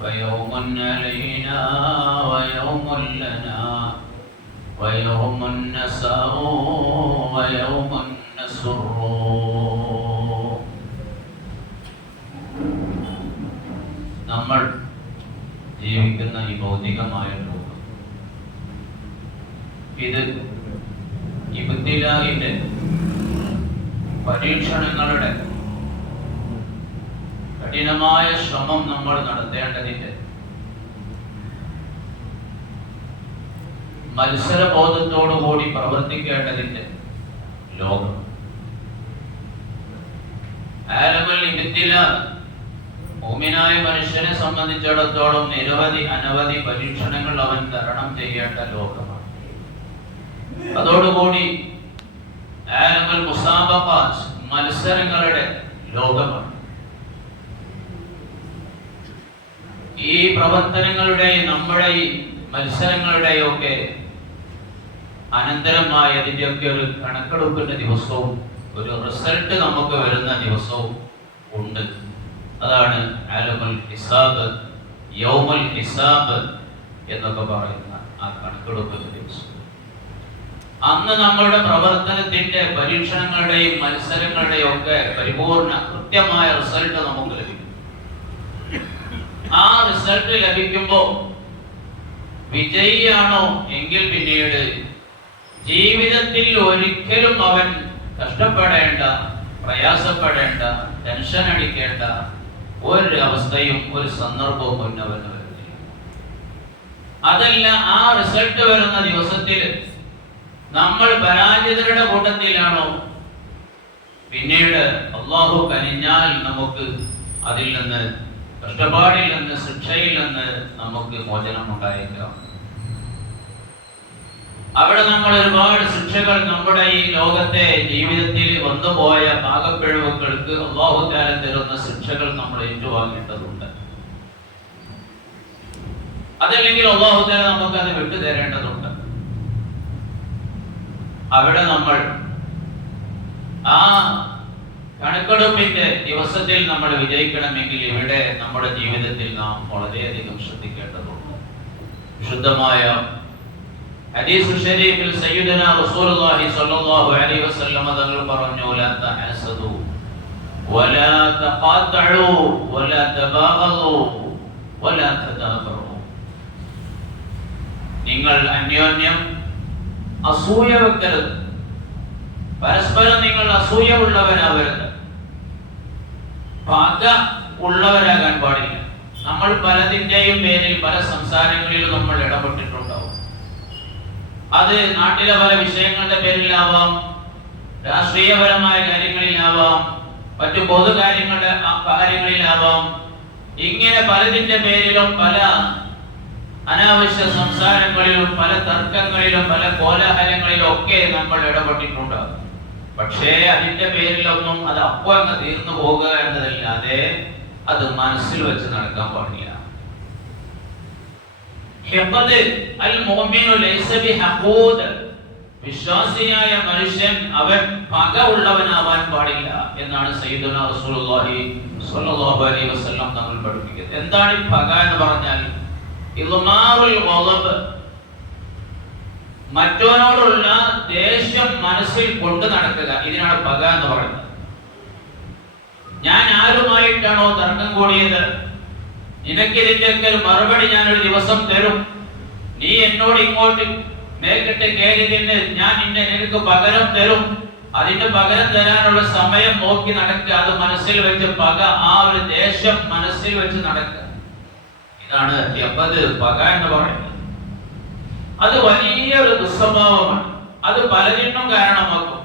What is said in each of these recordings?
فيوم علينا ويوم لنا ويوم نسر ويوم نسر നമ്മൾ ജീവിക്കുന്ന ഈ ഭൗതികമായ ലോകം ഇത് ഇബത്തിലാഹിന്റെ പരീക്ഷണങ്ങളുടെ കഠിനമായ ശ്രമം നമ്മൾ നടത്തേണ്ടതില്ല. മത്സരബോധത്തോടു കൂടി പ്രവർത്തിക്കേണ്ടതില്ല. ലോകം. ഭൂമിനായ മനുഷ്യനെ സംബന്ധിച്ചിടത്തോളം നിരവധി അനവധി പരീക്ഷണങ്ങൾ അവൻ തരണം ചെയ്യേണ്ട ലോകമാണ്. അതോടുകൂടി മത്സരങ്ങളുടെ ലോകമാണ്. ഈ പ്രവർത്തനങ്ങളുടെ നമ്മുടെ ഈ മത്സരങ്ങളുടെയും ഒക്കെ അനന്തരമായി അതിന്റെയൊക്കെ ഒരു കണക്കെടുക്കുന്ന ദിവസവും ഒരു റിസൾട്ട് നമുക്ക് വരുന്ന ദിവസവും ഉണ്ട്. അതാണ് ആലമുൽ ഹിസാബ് യൗമുൽ ഹിസാബ് എന്നൊക്കെ പറയുന്ന ആ കണക്കെടുക്കുന്ന ദിവസം. അന്ന് നമ്മളുടെ പ്രവർത്തനത്തിന്റെ പരീക്ഷണങ്ങളുടെയും മത്സരങ്ങളുടെയും ഒക്കെ പരിപൂർണ കൃത്യമായ റിസൾട്ട് നമുക്ക് ലഭിക്കും. ആ റിസൾട്ട് ലഭിക്കുമ്പോൾ വിജയിയാണോ എങ്കിൽ പിന്നീട് ജീവിതത്തിൽ ഒരിക്കലും അവൻ കഷ്ടപ്പെടേണ്ട പ്രയാസപ്പെടേണ്ട ടെൻഷൻ അടിക്കേണ്ട ഒരു അവസ്ഥയും ഒരു സന്ദർഭവും മുന്നവന് വരുന്നില്ല. അതല്ല ആ റിസൾട്ട് വരുന്ന ദിവസത്തിൽ നമ്മൾ പരാജിതരുടെ കൂട്ടത്തിലാണോ? പിന്നീട് അള്ളാഹു കനിഞ്ഞാൽ നമുക്ക് അതിൽ നിന്ന് കഷ്ടപ്പാടിൽ നിന്ന് ശിക്ഷയിൽ നിന്ന് നമുക്ക് മോചനം ഉണ്ടായേക്കാം അവിടെ നമ്മൾ ഒരുപാട് ശിക്ഷകൾ നമ്മുടെ ഈ ലോകത്തെ ജീവിതത്തിൽ വന്നുപോയ പാകപ്പിഴവുകൾക്ക് അള്ളാഹുദാല തരുന്ന ശിക്ഷകൾ നമ്മൾ ഏറ്റുവാങ്ങേണ്ടതുണ്ട്. അതല്ലെങ്കിൽ അള്ളാഹുദാല നമുക്ക് അത് വിട്ടുതരേണ്ടതുണ്ട്. അവിടെ നമ്മൾ ആ കണക്കെടുപ്പിന്റെ ദിവസത്തിൽ നമ്മൾ വിജയിക്കണമെങ്കിൽ ഇവിടെ നമ്മുടെ ജീവിതത്തിൽ നാം വളരെയധികം ശ്രദ്ധിക്കേണ്ടതുണ്ട്. വിശുദ്ധമായ റസൂലുള്ളാഹി സ്വല്ലല്ലാഹു അലൈഹി വസല്ലമ തങ്ങൾ പറഞ്ഞു വലാ വലാ വലാ നിങ്ങൾ അന്യോന്യം അസൂയ വെക്കരുത്. പരസ്പരം നിങ്ങൾ അസൂയ ഉള്ളവരാവരുത്. പക ഉള്ളവരാകാൻ പാടില്ല. നമ്മൾ പലതിന്റെയും പേരിൽ പല സംസാരങ്ങളിലും നമ്മൾ ഇടപെട്ടിട്ടുണ്ടാവും. അത് നാട്ടിലെ പല വിഷയങ്ങളുടെ പേരിലാവാം രാഷ്ട്രീയപരമായ കാര്യങ്ങളിലാവാം മറ്റു പൊതു കാര്യങ്ങളുടെ കാര്യങ്ങളിലാവാം. ഇങ്ങനെ പലതിന്റെ പേരിലും പല അനാവശ്യ സംസാരങ്ങളിലും പല തർക്കങ്ങളിലും പല കോലാഹലങ്ങളിലും ഒക്കെ നമ്മൾ ഇടപെട്ടിട്ടുണ്ടാകും പക്ഷേ അതിന്റെ പേരിലൊന്നും അത് അപ്പോ അങ്ങ് തീർന്നു പോകുക എന്നതല്ലാതെ അത് മനസ്സിൽ വെച്ച് നടക്കാൻ പാടില്ല. വിശ്വാസിയായ മനുഷ്യൻ അവൻ പക ഉള്ളവനാവാൻ പാടില്ല എന്നാണ് സയ്യിദുന റസൂലുള്ളാഹി സ്വല്ലല്ലാഹു അലൈഹി വസല്ലം നമ്മൾ പഠിപ്പിക്കുന്നത്. എന്താണ് ഈ പക എന്ന് പറഞ്ഞാൽ? ഇദ്മാറുൽ ഗളബ് മറ്റവനോടുള്ള ദേഷ്യം മനസ്സിൽ കൊണ്ട് നടക്കുക. ഇതിനാണ് പക എന്ന് പറയുന്നത്. ഞാൻ ആരുമായിട്ടാണോ തർക്കം കൂടിയത്? നിനക്ക് ഒരു മറുപടി ഞാൻ ഒരു ദിവസം തരും. നീ എന്നോട് ഇങ്ങോട്ട് മേൽക്കെട്ട് കയറിയതിന് ഞാൻ നിന്നെ നിനക്ക് പകരം തരും. അതിന്റെ പകരം തരാനുള്ള സമയം നോക്കി നടക്കുക. അത് മനസ്സിൽ വെച്ച് പക ആ ഒരു ദേഷ്യം മനസ്സിൽ വെച്ച് നടക്കുക. ഇതാണ് എപ്പത് പക എന്ന് പറയുന്നത്. അത് വലിയ ഒരു ദുസ്വഭാവമാണ് അത് പലതിനും കാരണമാക്കും.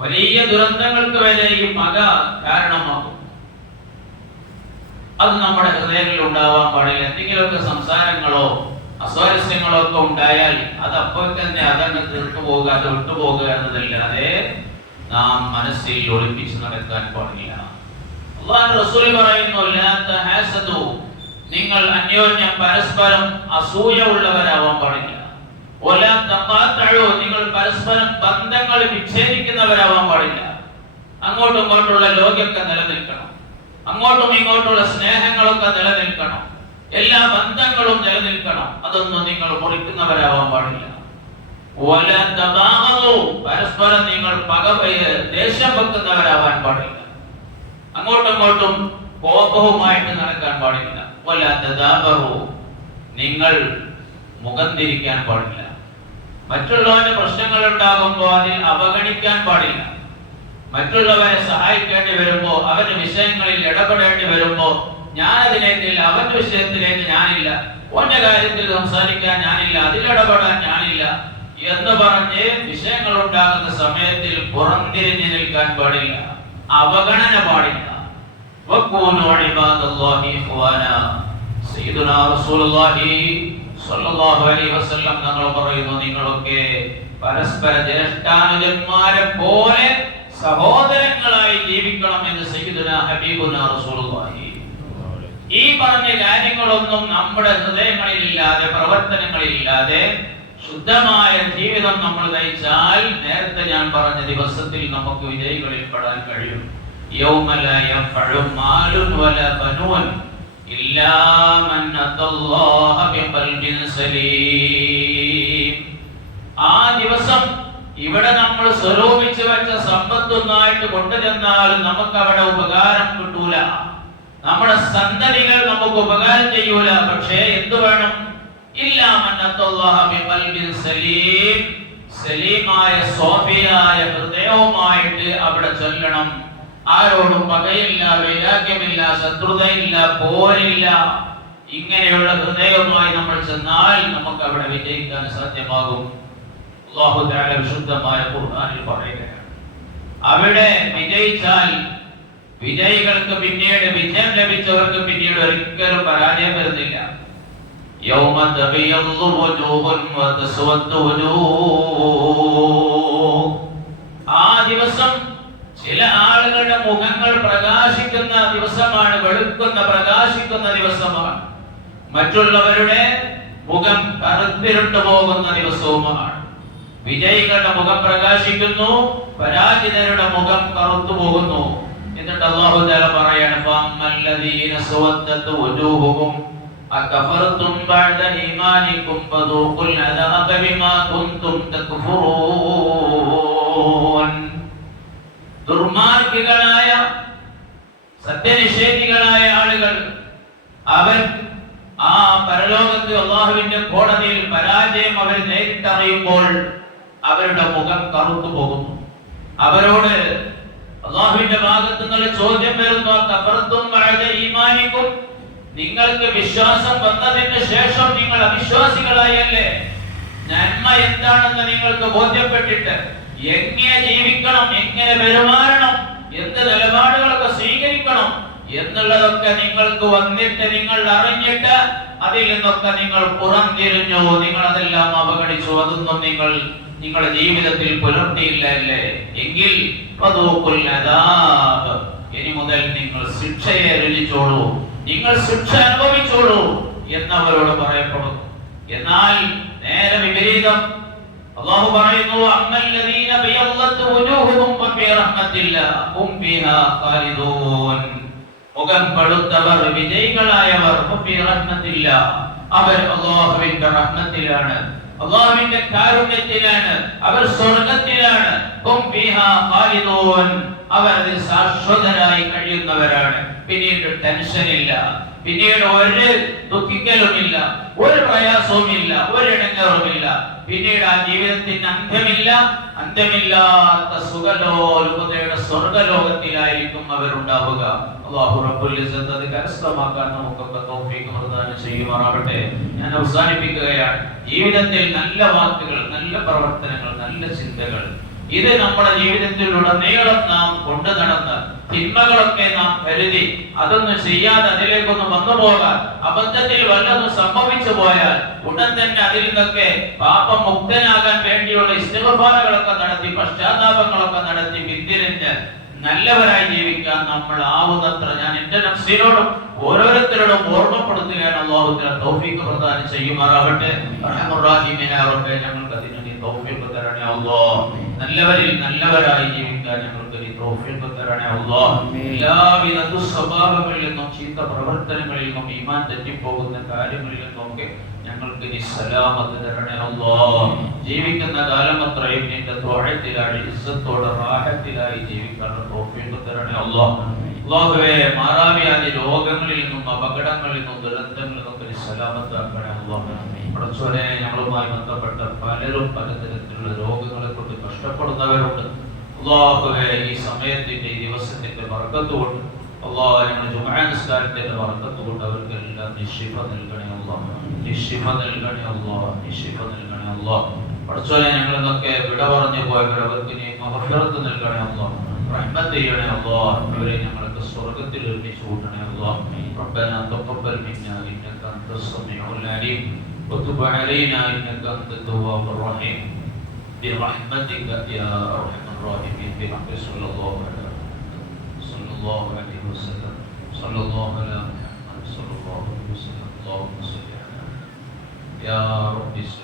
വലിയ ദുരന്തങ്ങൾക്ക് വരെ ഈ പക കാരണമാക്കും. അത് നമ്മുടെ ഹൃദയങ്ങളിൽ ഉണ്ടാവാൻ പാടില്ല. എന്തെങ്കിലുമൊക്കെ സംസാരങ്ങളോ അസ്വാരസ്യങ്ങളോ ഒക്കെ ഉണ്ടായാൽ അത് അപ്പോൾ തന്നെ അതങ്ങ് തീർത്തു പോകുക അത് വിട്ടുപോകുക എന്നതല്ലാതെ നാം മനസ്സിൽ ഒളിപ്പിച്ച് നടക്കാൻ പാടില്ല. റസൂൽ പറയുന്നു. നിങ്ങൾ അന്യോന്യം പരസ്പരം അസൂയ ഉള്ളവരാവാൻ പാടില്ല. "വലാ തപ്പാത്തഴോ നിങ്ങൾ പരസ്പരം ബന്ധങ്ങൾ വിച്ഛേദിക്കുന്നവരാവാൻ പാടില്ല. അങ്ങോട്ടും ഇങ്ങോട്ടുള്ള ലോകമൊക്കെ നിലനിൽക്കണം. അങ്ങോട്ടും ഇങ്ങോട്ടുള്ള സ്നേഹങ്ങളൊക്കെ നിലനിൽക്കണം. എല്ലാ ബന്ധങ്ങളും നിലനിൽക്കണം. അതൊന്നും നിങ്ങൾ മുറിക്കുന്നവരാവാൻ പാടില്ല. വല തബാഗദു. പരസ്പരം നിങ്ങൾ പക ദേഷ്യം വെക്കുന്നവരാവാൻ പാടില്ല. അങ്ങോട്ടും ഇങ്ങോട്ടും കോപവുമായിട്ട് നടക്കാൻ പാടില്ല. നിങ്ങൾ മുഖം തിരിക്കാൻ പാടില്ല. മറ്റുള്ളവന് പ്രശ്നങ്ങൾ ഉണ്ടാകുമ്പോൾ അതിൽ അവഗണിക്കാൻ പാടില്ല. മറ്റുള്ളവരെ സഹായിക്കേണ്ടി വരുമ്പോ അവന്റെ വിഷയങ്ങളിൽ ഇടപെടേണ്ടി വരുമ്പോൾ ഞാൻ അതിലേക്കില്ല അവന്റെ വിഷയത്തിലേക്ക് ഞാനില്ല. ഓന്റെ കാര്യത്തിൽ സംസാരിക്കാൻ ഞാനില്ല അതിലിടപെടാൻ ഞാനില്ല എന്ന് പറഞ്ഞ് വിഷയങ്ങൾ ഉണ്ടാകുന്ന സമയത്തിൽ പുറംതിരിഞ്ഞു നിൽക്കാൻ പാടില്ല. അവഗണന പാടില്ല. വക്കൂനു سيدنا رسول സയ്യിദുനാ റസൂലുള്ളാഹി الله അലൈഹി വസല്ലം നമ്മൾ പറയുന്നു നിങ്ങളൊക്കെ പരസ്പര ജ്യേഷ്ഠാനുജന്മാരെ പോലെ സഹോദരങ്ങളായി ജീവിക്കണം എന്ന് സയ്യിദുനാ ഹബീബുനാ റസൂലുള്ളാഹി. ഈ പറഞ്ഞ കാര്യങ്ങളൊന്നും നമ്മുടെ ഹൃദയങ്ങളിൽ ഇല്ലാതെ പ്രവർത്തനങ്ങളിൽ ഇല്ലാതെ ശുദ്ധമായ ജീവിതം നമ്മൾ നയിച്ചാൽ നേരത്തെ ഞാൻ പറഞ്ഞ ദിവസത്തിൽ നമുക്ക് വിജയികളിൽ പെടാൻ കഴിയും. يوم لا ينفع مال ولا بنون إلا من أتى الله بقلب سليم ആ ദിവസം ഇവിടെ നമ്മൾ സ്വരൂപിച്ചു വെച്ച സമ്പത്തൊന്നായിട്ട് കൊണ്ടുചെന്നാലും നമുക്ക് അവിടെ ഉപകാരം കിട്ടൂല നമ്മുടെ സന്തതികൾ നമുക്ക് ഉപകാരം ചെയ്യൂല പക്ഷേ എന്തു വേണം ഇല്ല മന്നത്തുല്ലാഹ ബിഖൽബിൻ സലീം സലീമായ സോഫിയായ ഹൃദയവുമായിട്ട് അവിടെ ചൊല്ലണം ആരോടും പകയില്ല വൈരാഗ്യമില്ല ശത്രുതയില്ല പോരില്ല. ഇങ്ങനെയുള്ള ഹൃദയവുമായി നമ്മൾ ചെന്നാൽ നമുക്ക് അവിടെ വിജയിക്കാൻ സാധ്യമാകും. വിശുദ്ധമായ ഖുർആനിൽ പറയുകയാണ്. അവിടെ വിജയിച്ചാൽ വിജയികൾക്ക് പിന്നീട് വിജയം ലഭിച്ചവർക്ക് പിന്നീട് ഒരിക്കലും പരാജയം വരുന്നില്ല. ആ ദിവസം ചില ആളുകളുടെ മുഖങ്ങൾ പ്രകാശിക്കുന്ന ദിവസമാണ് വെളുക്കുന്ന പ്രകാശിക്കുന്ന ദിവസമാണ്. മറ്റുള്ളവരുടെ മുഖം കറുത്തിരുണ്ടു പോകുന്ന ദിവസവുമാണ്. വിജയികളുടെ മുഖം പ്രകാശിക്കുന്നു പരാജിതരുടെ മുഖം കറുത്തു പോകുന്നു. എന്നിട്ട് തആല പറയാണ് ഫഅമ്മല്ലദീന സുവദ്ദത് വുജൂഹുഹും അകഫർതും ബഅദ ബിമാ ദുർമാർഗികളായ സത്യനിഷേധികളായ ആളുകൾ അവർ ആ പരലോകത്ത് അള്ളാഹുവിന്റെ കോടതിയിൽ പരാജയം അവർ നേരിട്ടറിയുമ്പോൾ അവരുടെ മുഖം കറുത്തു പോകുന്നു. അവരോട് അള്ളാഹുവിന്റെ ഭാഗത്ത് നിന്നുള്ള ചോദ്യം വരുന്നു കബർത്തും ഈമാനിക്കും? നിങ്ങൾക്ക് വിശ്വാസം വന്നതിന് ശേഷം നിങ്ങൾ അവിശ്വാസികളായല്ലേ? നന്മ എന്താണെന്ന് നിങ്ങൾക്ക് ബോധ്യപ്പെട്ടിട്ട് എങ്ങനെ ജീവിക്കണം എങ്ങനെ പെരുമാറണം എന്ത് നിലപാടുകളൊക്കെ സ്വീകരിക്കണം എന്നുള്ളതൊക്കെ നിങ്ങൾക്ക് വന്നിട്ട് നിങ്ങൾ അറിഞ്ഞിട്ട് അതിൽ നിന്നൊക്കെ നിങ്ങൾ പുറംതിരിഞ്ഞു നിങ്ങൾ അതെല്ലാം അവഗണിച്ചു. അതൊന്നും നിങ്ങൾ നിങ്ങളുടെ ജീവിതത്തിൽ പുലർത്തിയില്ല അല്ലേ എങ്കിൽ. ഇനി മുതൽ നിങ്ങൾ ശിക്ഷയെ രുചിച്ചോളൂ. നിങ്ങൾ ശിക്ഷ അനുഭവിച്ചോളൂ എന്നവരോട് പറയപ്പെടും. എന്നാൽ നേരെ വിപരീതം. അള്ളാഹു പറയുന്നു അമ്മല്ലദീന ബിയദ്ദത് വുജൂഹുഹും ഫീ റഹ്മത്തില്ലാ ഹും ഫീഹാ ഖാലിദൂൻ. മുഖം പഴുത്തവർ വിജയികളായവർ അവർ അള്ളാഹുവിന്റെ റഹ്മത്തിലാണ്. അള്ളാഹുവിന്റെ കാരുണ്യത്തിലാണ്. അവർ സ്വർഗത്തിലാണ്. അവർ ശാശ്വതരായി കഴിയുന്നവരാണ്. പിന്നീട് ടെൻഷൻ ഇല്ല പിന്നീട് ഒരു ദുഃഖിക്കലുമില്ല ഒരു പ്രയാസവുമില്ല ഒരു ഇടങ്ങറുമില്ല. പിന്നീട് ആ ജീവിതത്തിന് അന്ത്യമില്ല അന്ത്യമില്ലാത്ത സുഖലോലുപതയുടെ സ്വർഗലോകത്തിലായിരിക്കും അവരുണ്ടാവുക. അള്ളാഹു റബ്ബുൽ ഇസ്സത്ത് അത് കരസ്ഥമാക്കാൻ നമുക്കൊക്കെ തൗഫീഖ് പ്രദാനം ചെയ്യുമാറാവട്ടെ. ഞാൻ അവസാനിപ്പിക്കുകയാണ്. ജീവിതത്തിൽ നല്ല വാക്കുകൾ നല്ല പ്രവർത്തനങ്ങൾ നല്ല ചിന്തകൾ. ഇത് നമ്മുടെ ജീവിതത്തിലുടനീളം നാം കൊണ്ടു നടന്ന് തിന്മകളൊക്കെ നാം കരുതി അതൊന്നും ചെയ്യാതെ അതിലേക്കൊന്നും വന്നു പോകാൻ അബദ്ധത്തിൽ വല്ലതും സംഭവിച്ചു പോയാൽ ഉടൻ തന്നെ അതിൽ നിന്നൊക്കെ പാപമുക്തനാകാൻ വേണ്ടിയുള്ള ഇസ്തിഗ്ഫാറുകളൊക്കെ നടത്തി പശ്ചാത്താപങ്ങളൊക്കെ നടത്തി പിന്തിരിഞ്ഞ് നല്ലവരായി ജീവിക്കാൻ നമ്മൾ ആവുന്നത്ര ഞാൻ എന്റെ നഫ്സിനോടും ഓരോരുത്തരോടും ഓർമ്മപ്പെടുത്തുകയാണ് അള്ളാഹുദിന തൗഫീഖ് പ്രദാനം റഹ്മുറാഹിമീനാവട്ടെ ഞങ്ങൾക്ക് അതിനുവേണ്ടി തൗഫീഖ് തരണേ അല്ലാഹ്. നല്ലവരിൽ നല്ലവരായി ജീവിക്കാൻ ഞങ്ങൾക്ക് നീ തൗഫീഖ് തരണേ അല്ലാഹ് എല്ലാവിധ ദുസ്വഭാവങ്ങളിൽ നിന്നും ചീത്ത പ്രവർത്തനങ്ങളിൽ നിന്നും ഈമാൻ തെറ്റിപ്പോകുന്ന കാര്യങ്ങളിൽ നിന്നൊക്കെ ഞങ്ങൾക്ക് നീ സലാമത്ത് തരണേ അല്ലാഹ് ജീവിക്കുന്ന കാലം അത്രയും നിന്റെ തോഴത്തിലായി ഇസ്സത്തോടെ റാഹത്തിലായി ജീവിക്കാനുള്ള തൗഫീഖ് തരണേ അല്ലാഹ് അള്ളാഹുവേ മാറാവ്യാധി രോഗങ്ങളിൽ നിന്നും അപകടങ്ങളിൽ നിന്നും ദുരന്തങ്ങളിൽ നിന്നും നീ സലാമത്ത് ആക്കണേ അല്ലാഹ് പടച്ചോനെ ഞങ്ങളുമായി ബന്ധപ്പെട്ട പലരും പലതരത്തിലുള്ള രോഗങ്ങളെ കൊണ്ട് കഷ്ടപ്പെടുന്നവരുണ്ട്. അള്ളാഹുവെ ഈ സമയത്തിന്റെ ഈ ദിവസത്തിന്റെ വർക്കത്ത് കൊണ്ട് അള്ളാഹ് ഞങ്ങൾ ജുമാ നിസ്കാരത്തിന്റെ വർക്കത്ത് കൊണ്ട് അവർക്കെല്ലാം നിശിഫ നൽകണേ അള്ളാഹ് നിശിഫ നൽകണേ അള്ളാഹ് നിശിഫ നൽകണേ അള്ളാഹ് പടച്ചോനെ ഞങ്ങൾ ഇന്നൊക്കെ വിട പറഞ്ഞു പോയവർ അവർക്ക് നീ മഹഫിറത്ത് നൽകണേ അള്ളാഹ് റഹ്മത്ത് ചെയ്യണേ അള്ളാഹ് അവരെ ഞങ്ങൾക്ക് സ്വർഗത്തിൽ ഒരുമിച്ച് കൂട്ടണേ അള്ളാഹ് ربنا تقبل منا انك انت السميع العليم وتب علينا انك انت التواب الرحيم برحمتك يا ارحم الراحمين بحق صلى الله عليه صلى الله عليه وسلم. صلى الله على محمد صلى الله عليه وسلم. اللهم صل على يا رب صل